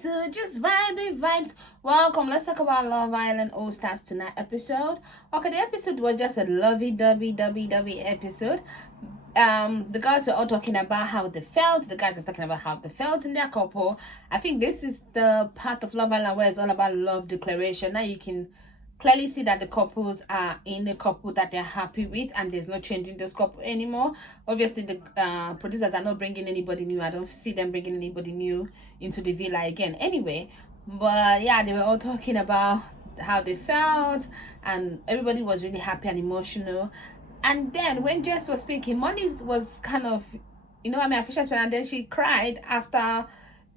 to Just Vibey Vibes. Welcome. Let's talk about Love Island All Stars tonight episode. Okay, the episode was just a lovey-dovey episode. The girls were all talking about how they felt. The guys are talking about how they felt in their couple. I think this is the part of Love Island where it's all about love declaration. Now you can clearly see that the couples are in a couple that they're happy with, and there's no changing this couple anymore. Obviously, the producers are not bringing anybody new. I don't see them bringing anybody new into the villa again anyway. But yeah, they were all talking about how they felt, and everybody was really happy and emotional. And then when Jess was speaking, Moniz was kind of, official, and then she cried after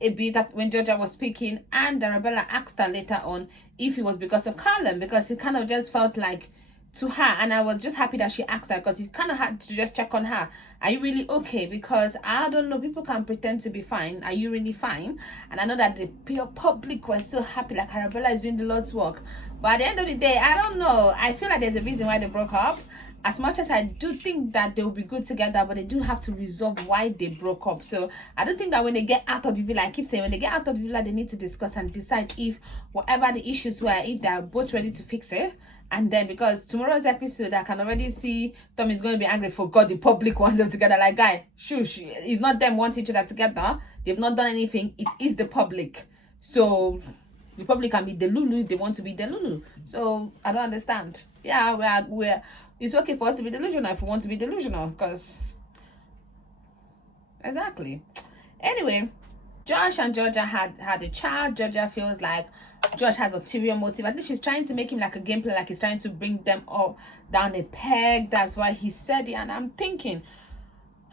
a bit after when Georgia was speaking, and Arabella asked her later on if it was because of Callum, because it kind of just felt like to her, and I was just happy that she asked her, because you kind of had to just check on her. Are you really okay? Because I don't know, people can pretend to be fine. Are you really fine? And I know that the public was so happy, like Arabella is doing the Lord's work. But at the end of the day, I don't know. I feel like there's a reason why they broke up. As much as I do think that they will be good together, but they do have to resolve why they broke up. So I don't think that when they get out of the villa, I keep saying when they get out of the villa, they need to discuss and decide if whatever the issues were, if they're both ready to fix it. And then, because tomorrow's episode, I can already see Tom is going to be angry for God. The public wants them together. Like, guy, shush, it's not them wanting each other together. They've not done anything. It is the public. So the public can be the Lulu if they want to be the Lulu. So I don't understand. Yeah, we're it's okay for us to be delusional if we want to be delusional, because exactly. Anyway, Josh and Georgia had a chat. Georgia feels like Josh has ulterior motive. I think she's trying to make him like a gameplay, like he's trying to bring them all down a peg. That's why he said it. And I'm thinking,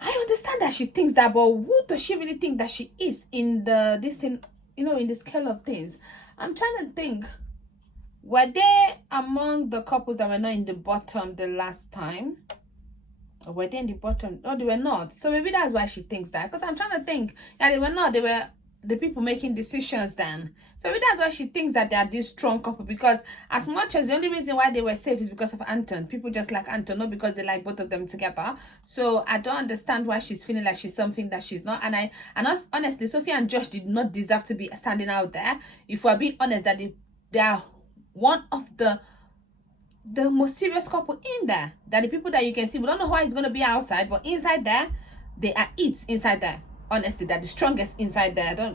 I understand that she thinks that, but who does she really think that she is in this thing, in the scale of things? I'm trying to think. Were they among the couples that were not in the bottom the last time? Or were they in the bottom? No, they were not. So maybe that's why she thinks that. Because I'm trying to think. Yeah, they were not. They were the people making decisions then. So maybe that's why she thinks that they are this strong couple. Because as much as the only reason why they were safe is because of Anton. People just like Anton, not because they like both of them together. So I don't understand why she's feeling like she's something that she's not. And honestly, Sophie and Josh did not deserve to be standing out there. If we're being honest, that they are one of the most serious couple in there, that the people that you can see, we don't know why it's going to be outside, but inside there they are inside there. Honestly, they're the strongest inside there.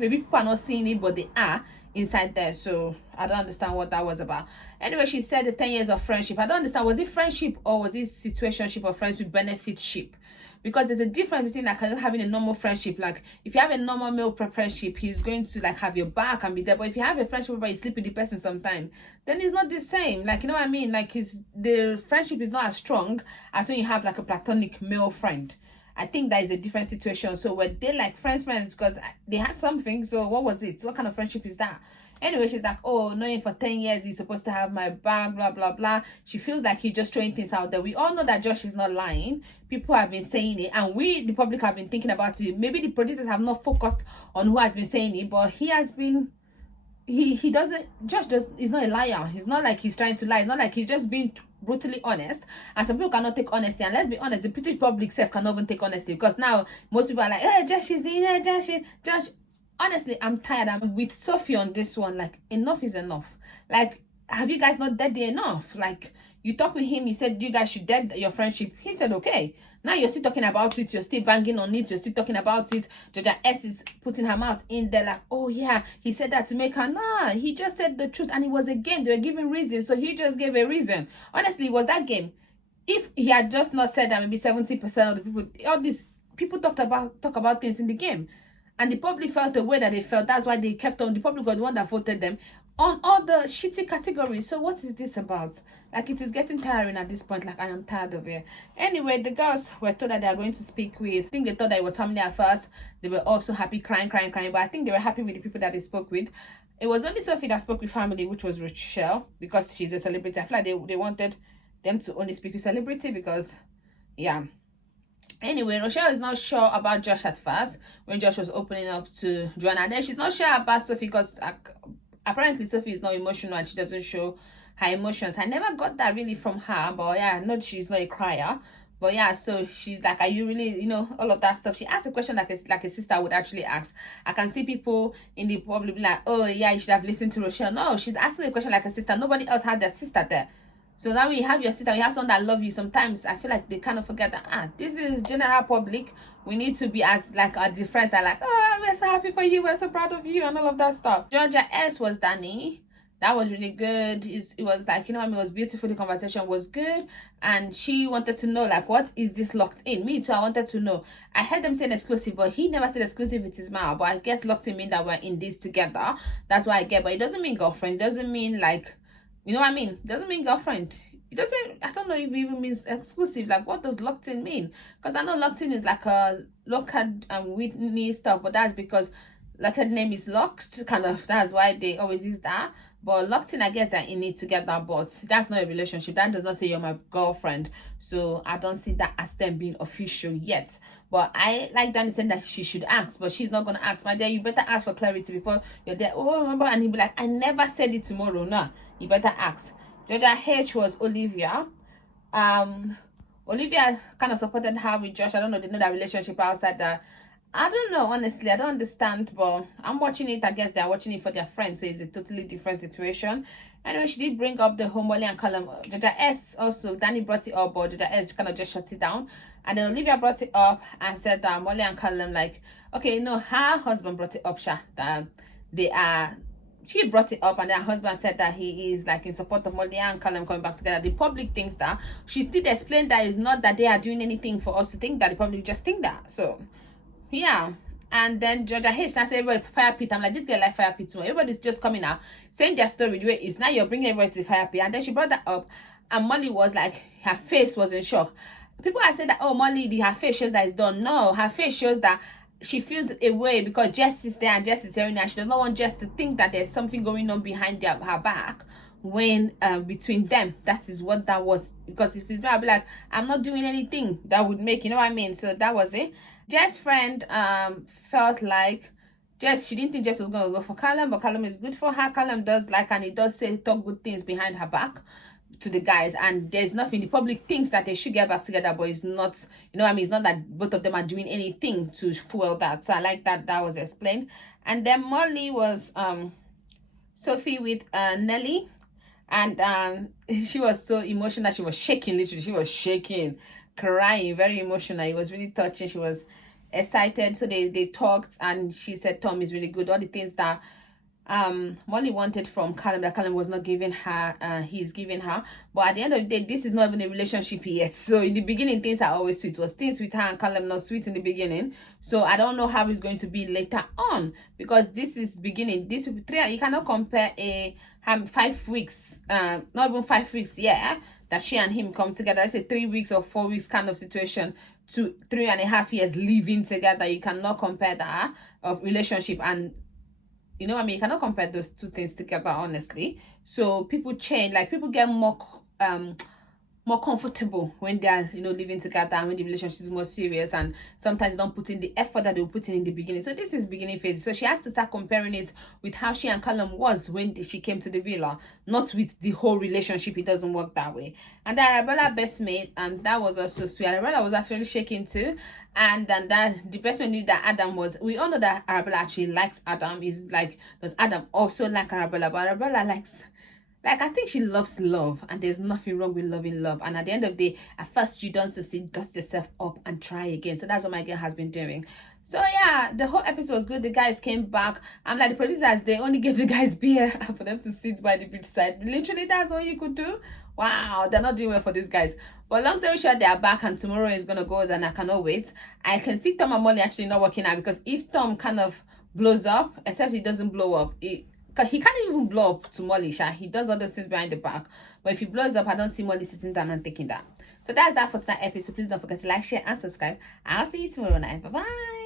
Maybe people are not seeing it, but they are inside there. So I don't understand what that was about. Anyway, she said the 10 years of friendship. I don't understand, was it friendship or was it situationship or friends with benefitship? Because there's a difference between like having a normal friendship. Like if you have a normal male friendship, he's going to like have your back and be there. But if you have a friendship where you sleep with the person sometime, then it's not the same. Like, you know what I mean? Like the friendship is not as strong as when you have like a platonic male friend. I think that is a different situation. So were they like friends because they had something? So what was it? What kind of friendship is that? Anyway, she's like, oh, knowing for 10 years he's supposed to have my back, blah, blah, blah. She feels like he's just throwing things out there. We all know that Josh is not lying. People have been saying it, and we, the public, have been thinking about it. Maybe the producers have not focused on who has been saying it, but he has been, he doesn't, Josh he's not a liar. He's not like he's trying to lie. It's not like he's just being brutally honest. And some people cannot take honesty. And let's be honest, the British public self cannot even take honesty, because now most people are like, hey, Josh is in, Josh. Honestly, I'm tired. I'm with Sophie on this one. Like, enough is enough. Like, have you guys not dead enough? Like, you talk with him, he said you guys should dead your friendship. He said okay. Now you're still talking about it, you're still banging on it, you're still talking about it. Georgia S is putting her mouth in there like, oh yeah, he said that to make her. Nah, he just said the truth, and it was a game. They were giving reasons, so he just gave a reason. Honestly, it was that game. If he had just not said that, maybe 70% of the people, all these people talk about things in the game. And the public felt the way that they felt. That's why they kept on. The public was the one that voted them on all the shitty categories. So what is this about? Like, it is getting tiring at this point. Like, I am tired of it. Anyway, the girls were told that they are going to speak with, I think they thought that it was family at first. They were also happy, crying. But I think they were happy with the people that they spoke with. It was only Sophie that spoke with family, which was Rochelle, because she's a celebrity. I feel like they wanted them to only speak with celebrity because, yeah. Anyway, Rochelle is not sure about Josh at first when Josh was opening up to Joanna. Then she's not sure about Sophie because apparently Sophie is not emotional and she doesn't show her emotions. I never got that really from her, but yeah, I know she's not a crier. But yeah, so she's like, are you really, all of that stuff. She asked a question like a sister would actually ask. I can see people in the public be like, oh yeah, you should have listened to Rochelle. No, she's asking a question like a sister. Nobody else had their sister there. So now when you have your sister, you have someone that love you. Sometimes I feel like they kind of forget that this is general public. We need to be as like our friends that are like, oh, we're so happy for you, we're so proud of you, and all of that stuff. Georgia S was Danny. That was really good. It was like, it was beautiful. The conversation was good. And she wanted to know, like, what is this locked in? Me too, I wanted to know. I heard them saying exclusive, but he never said exclusive with his mouth. But I guess locked in mean that we're in this together. That's what I get. But it doesn't mean girlfriend. It doesn't mean like, you know what I mean? It doesn't mean girlfriend. It doesn't, I don't know if it even means exclusive. Like, what does locked in mean? Because I know locked in is like a locked Whitney stuff, but that's because locked name is locked, kind of. That's why they always use that. But locked in, I guess that you need to get that, but that's not a relationship. That does not say you're my girlfriend. So I don't see that as them being official yet. But I like Danny saying that she should ask, but she's not going to ask. My dear, you better ask for clarity before you're there. Oh, remember? And he'll be like, I never said it tomorrow. No, you better ask. Georgia H was Olivia. Olivia kind of supported her with Josh. I don't know, they know that relationship outside that. I don't know, honestly. I don't understand, but I'm watching it. I guess they're watching it for their friends, so it's a totally different situation. Anyway, she did bring up the whole Molly and Callum. Georgia S also, Danny brought it up, but Georgia S kind of just shut it down. And then Olivia brought it up and said that Molly and Callum, like, okay, no, her husband brought it up, that they are. She brought it up, and her husband said that he is like in support of Molly and Callum coming back together. The public thinks that. She still explained that it's not that they are doing anything for us to think that. The public just think that. So yeah. And then Georgia H now said everybody fire pit. I'm like, this girl like fire pit too. Everybody's just coming out saying their story the way it's now. You're bringing everybody to the fire pit. And then she brought that up, and Molly was like, her face was in shock. People are saying that, oh, Molly, her face shows that it's done. No, her face shows that she feels a way because Jess is there and Jess is hearing her. She does not want Jess to think that there's something going on behind her back when between them. That is what that was. Because if it's me, I'll be like, I'm not doing anything that would make, you know what I mean? So that was it. Jess' friend felt like she didn't think Jess was going to go for Callum, but Callum is good for her. Callum does like, and he does talk good things behind her back to the guys, and there's nothing. The public thinks that they should get back together, but it's not, you know what I mean? It's not that both of them are doing anything to fuel that. So I like that was explained. And then Molly was Sophie with Nelly, and she was so emotional. She was shaking, literally. She was shaking, crying, very emotional. It was really touching. She was excited. So they talked, and she said Tom is really good. All the things that Molly wanted from Callum that Callum was not giving her, he's giving her. But at the end of the day, this is not even a relationship yet. So in the beginning, things are always sweet. It was things with her and Callum not sweet in the beginning. So I don't know how it's going to be later on, because this is beginning. This will be 3. You cannot compare a 5 weeks, not even 5 weeks, yeah, that she and him come together. Let's say 3 weeks or 4 weeks kind of situation to 3.5 years living together. You cannot compare that of relationship, and you know what I mean? You cannot compare those two things together, honestly. So people change, like people get more comfortable when they are, living together, and when the relationship is more serious, and sometimes they don't put in the effort that they will put in the beginning. So this is beginning phase. So she has to start comparing it with how she and Callum was when she came to the villa, not with the whole relationship. It doesn't work that way. And then Arabella best mate, and that was also sweet. Arabella was actually shaking too. And then that the best mate knew that Adam was. We all know that Arabella actually likes Adam. Is like, does Adam also like Arabella? But Arabella likes, I think she loves love, and there's nothing wrong with loving love. And at the end of the day, at first you don't succeed, dust yourself up and try again. So that's what my girl has been doing. So yeah, the whole episode was good. The guys came back. I'm like, the producers, they only gave the guys beer for them to sit by the beach side. Literally, that's all you could do. Wow, they're not doing well for these guys. But long story short, they are back, and tomorrow is gonna go. Then I cannot wait. I can see Tom and Molly actually not working out, because if Tom kind of blows up, except he doesn't blow up, he can't even blow up to Molly. He does all those things behind the back. But if he blows up, I don't see Molly sitting down and taking that. So that's that for tonight episode. Please don't forget to like, share, and subscribe. I'll see you tomorrow night. Bye bye.